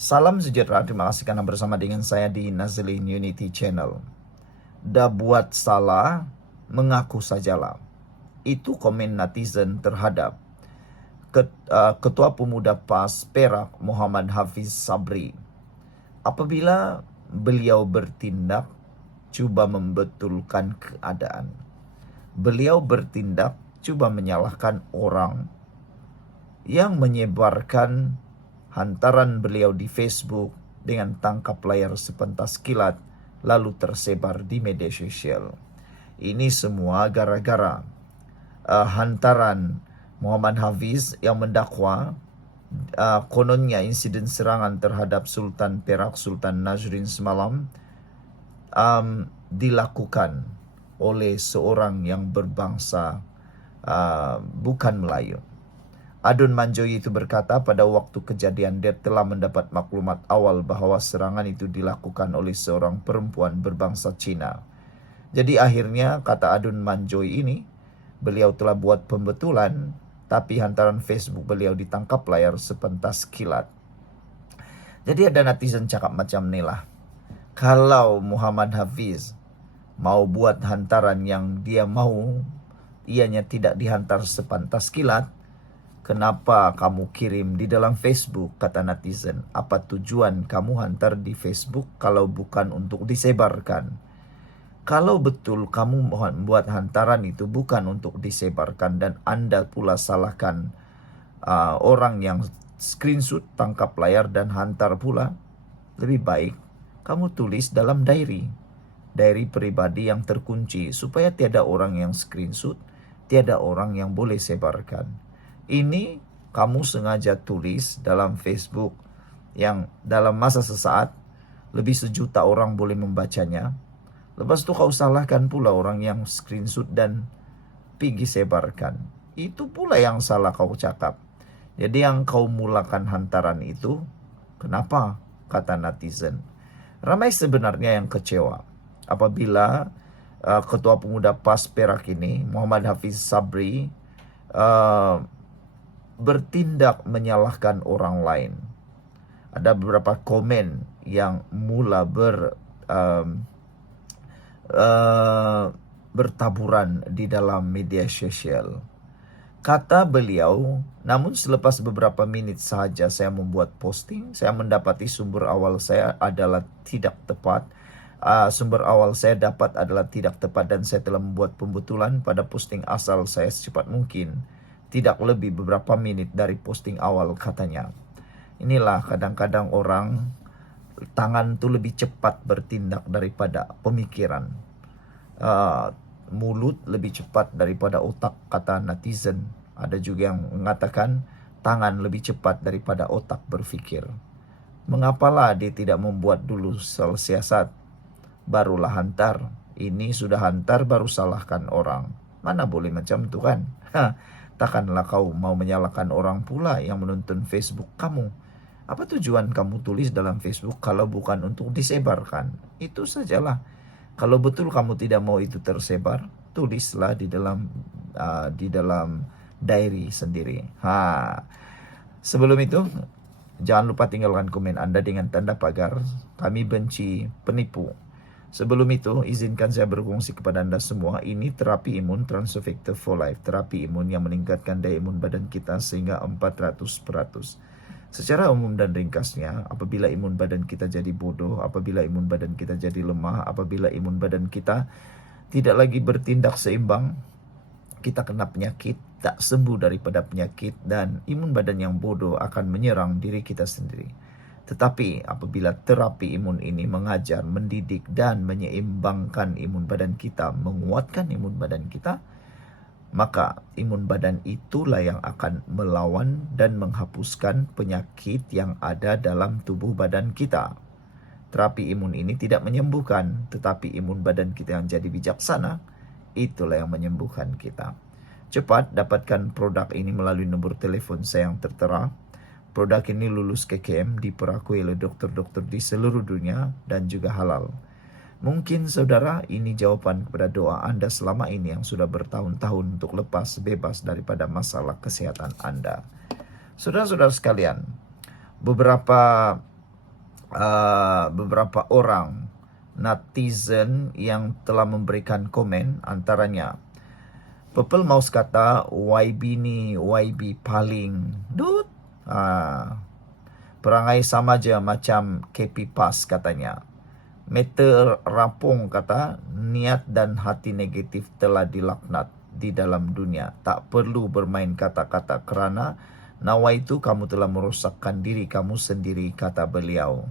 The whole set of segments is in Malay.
Salam sejahtera, terima kasih karena bersama dengan saya di Nazlin Unity Channel. Dah buat salah, mengaku sajalah. Itu komen netizen terhadap Ketua Pemuda PAS Perak Muhammad Hafiz Sabri. Apabila beliau bertindak, cuba membetulkan keadaan. Beliau bertindak, cuba menyalahkan orang yang menyebarkan hantaran beliau di Facebook dengan tangkap layar sepentas kilat lalu tersebar di media sosial. Ini semua gara-gara hantaran Muhammad Hafiz yang mendakwa kononnya insiden serangan terhadap Sultan Perak Sultan Nazrin semalam dilakukan oleh seorang yang berbangsa bukan Melayu. Adun Manjoy itu berkata pada waktu kejadian dia telah mendapat maklumat awal bahwa serangan itu dilakukan oleh seorang perempuan berbangsa Cina. Jadi akhirnya kata Adun Manjoy ini, beliau telah buat pembetulan, tapi hantaran Facebook beliau ditangkap layar sepentas kilat. Jadi ada netizen cakap macam ni lah. Kalau Muhammad Hafiz mau buat hantaran yang dia mau, ianya tidak dihantar sepantas kilat, kenapa kamu kirim di dalam Facebook, kata netizen. Apa tujuan kamu hantar di Facebook kalau bukan untuk disebarkan? Kalau betul kamu membuat hantaran itu bukan untuk disebarkan dan Anda pula salahkan orang yang screenshot, tangkap layar dan hantar pula, lebih baik kamu tulis dalam diary pribadi yang terkunci supaya tiada orang yang screenshot, tiada orang yang boleh sebarkan. Ini kamu sengaja tulis dalam Facebook yang dalam masa sesaat lebih 1 juta orang boleh membacanya. Lepas itu kau salahkan pula orang yang screenshot dan pergi sebarkan. Itu pula yang salah kau cakap. Jadi yang kau mulakan hantaran itu, kenapa? Kata netizen. Ramai sebenarnya yang kecewa apabila Ketua Pemuda PAS Perak ini, Muhammad Hafiz Sabri, bertindak menyalahkan orang lain. Ada beberapa komen yang mula bertaburan di dalam media sosial. Kata beliau, namun selepas beberapa menit saja saya membuat posting, saya mendapati sumber awal saya adalah tidak tepat. Sumber awal saya dapat adalah tidak tepat dan saya telah membuat pembetulan pada posting asal saya secepat mungkin. Tidak lebih beberapa menit dari posting awal, katanya. Inilah kadang-kadang orang, tangan itu lebih cepat bertindak daripada pemikiran. Mulut lebih cepat daripada otak, kata netizen. Ada juga yang mengatakan tangan lebih cepat daripada otak berfikir. Mengapalah dia tidak membuat dulu siasat, barulah hantar. Ini sudah hantar baru salahkan orang. Mana boleh macam tu kan? Takkanlah kau mau menyalahkan orang pula yang menonton Facebook kamu. Apa tujuan kamu tulis dalam Facebook kalau bukan untuk disebarkan? Itu sajalah. Kalau betul kamu tidak mau itu tersebar, tulislah di dalam diary sendiri. Sebelum itu, jangan lupa tinggalkan komen Anda dengan tanda pagar. Kami benci penipu. Sebelum itu, izinkan saya berfungsi kepada Anda semua. Ini terapi imun Transfector for Life. Terapi imun yang meningkatkan daya imun badan kita sehingga 400%. Secara umum dan ringkasnya, apabila imun badan kita jadi bodoh, apabila imun badan kita jadi lemah, apabila imun badan kita tidak lagi bertindak seimbang, kita kena penyakit, tak sembuh daripada penyakit, dan imun badan yang bodoh akan menyerang diri kita sendiri. Tetapi apabila terapi imun ini mengajar, mendidik, dan menyeimbangkan imun badan kita, menguatkan imun badan kita, maka imun badan itulah yang akan melawan dan menghapuskan penyakit yang ada dalam tubuh badan kita. Terapi imun ini tidak menyembuhkan, tetapi imun badan kita yang jadi bijaksana, itulah yang menyembuhkan kita. Cepat dapatkan produk ini melalui nomor telepon saya yang tertera. Produk ini lulus KKM, diperakui oleh dokter-dokter di seluruh dunia dan juga halal. Mungkin saudara, ini jawaban kepada doa Anda selama ini yang sudah bertahun-tahun untuk lepas bebas daripada masalah kesehatan Anda. Saudara-saudara sekalian, beberapa beberapa orang netizen yang telah memberikan komen, antaranya Purple Mouse kata YB ni YB paling dut. Perangai sama je macam KP Pass katanya. Meter Rapong kata niat dan hati negatif telah dilaknat di dalam dunia. Tak perlu bermain kata-kata kerana nawaitu kamu telah merosakkan diri kamu sendiri, kata beliau.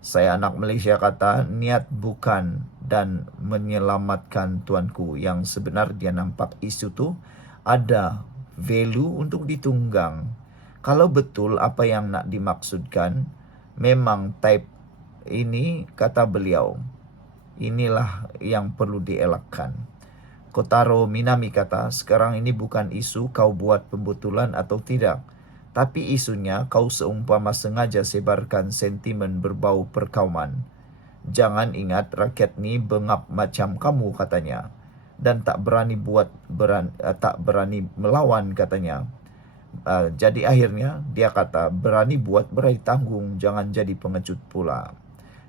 Saya anak Malaysia kata niat bukan dan menyelamatkan tuanku. Yang sebenar dia nampak isu tu ada value untuk ditunggang. Kalau betul apa yang nak dimaksudkan memang type ini, kata beliau, inilah yang perlu dielakkan. Kotaro Minami kata sekarang ini bukan isu kau buat pembetulan atau tidak, tapi isunya kau seumpama sengaja sebarkan sentimen berbau perkauman. Jangan ingat rakyat ni bengap macam kamu, katanya, dan tak berani melawan, katanya. Jadi akhirnya dia kata berani buat berai tanggung, jangan jadi pengecut pula.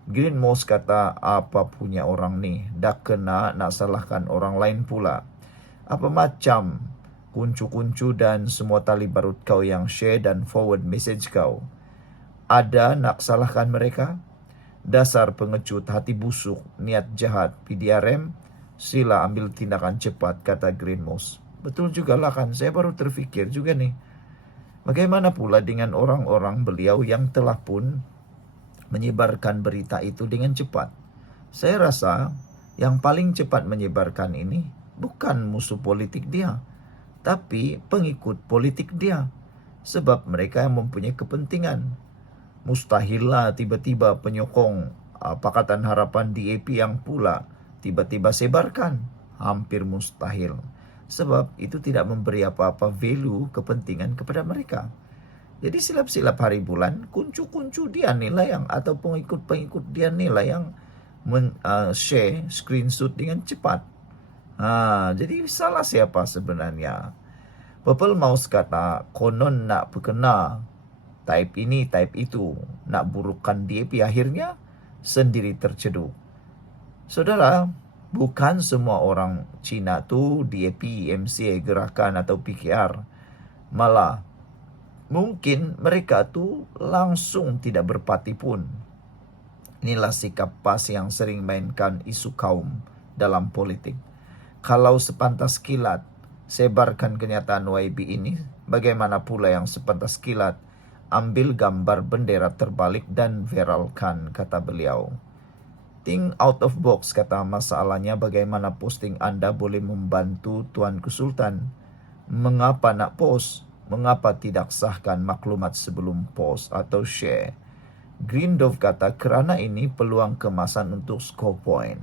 Green Mouse kata apa punya orang ni, dah kena nak salahkan orang lain pula. Apa macam kuncu-kuncu dan semua tali barut kau yang share dan forward message kau, ada nak salahkan mereka? Dasar pengecut, hati busuk, niat jahat, PDRM, sila ambil tindakan cepat, kata Green Mouse. Betul juga lah kan, saya baru terfikir juga nih. Bagaimana pula dengan orang-orang beliau yang telah pun menyebarkan berita itu dengan cepat? Saya rasa yang paling cepat menyebarkan ini bukan musuh politik dia, tapi pengikut politik dia. Sebab mereka yang mempunyai kepentingan. Mustahillah tiba-tiba penyokong Pakatan Harapan DAP yang pula tiba-tiba sebarkan. Hampir mustahil. Sebab itu tidak memberi apa-apa value kepentingan kepada mereka. Jadi silap-silap hari bulan, kuncu-kuncu dia nilai yang, atau pengikut-pengikut dia nilai yang share screenshot dengan cepat. Jadi salah siapa sebenarnya? Purple Mouse kata konon nak berkena type ini, type itu, nak burukkan DAP, akhirnya sendiri terceduk. Saudara, bukan semua orang Cina tu DAP, MCA, gerakan atau PKR. Malah mungkin mereka tu langsung tidak berparti pun. Inilah sikap PAS yang sering mainkan isu kaum dalam politik. Kalau sepantas kilat sebarkan kenyataan YB ini, bagaimana pula yang sepantas kilat ambil gambar bendera terbalik dan viralkan, kata beliau. Think out of box, kata masalahnya bagaimana posting Anda boleh membantu Tuanku Sultan. Mengapa nak post? Mengapa tidak sahkan maklumat sebelum post atau share? Green Dove kata kerana ini peluang kemasan untuk score point.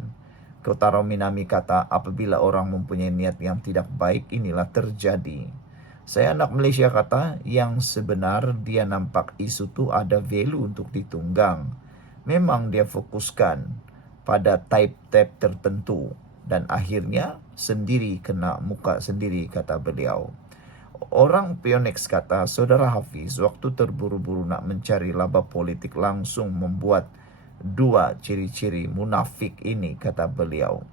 Kotaro Minami kata apabila orang mempunyai niat yang tidak baik, inilah terjadi. Saya anak Malaysia kata yang sebenar dia nampak isu tu ada value untuk ditunggang. Memang dia fokuskan pada type-type tertentu dan akhirnya sendiri kena muka sendiri, kata beliau. Orang Pionex kata saudara Hafiz waktu terburu-buru nak mencari laba politik langsung membuat dua ciri-ciri munafik ini, kata beliau.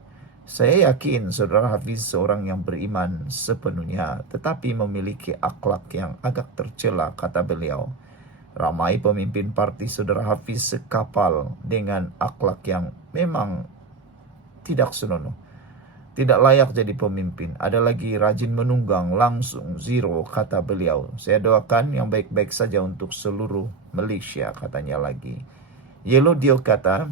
Saya yakin saudara Hafiz seorang yang beriman sepenuhnya tetapi memiliki akhlak yang agak tercela, kata beliau. Ramai pemimpin parti saudara Hafiz sekapal dengan akhlak yang memang tidak senonoh, tidak layak jadi pemimpin. Ada lagi rajin menunggang langsung zero, kata beliau. Saya doakan yang baik-baik saja untuk seluruh Malaysia, katanya lagi. Yellow Dio kata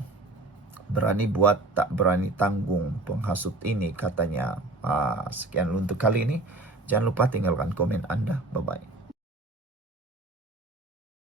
berani buat tak berani tanggung penghasut ini, katanya. Sekian untuk kali ini. Jangan lupa tinggalkan komen Anda. Bye-bye.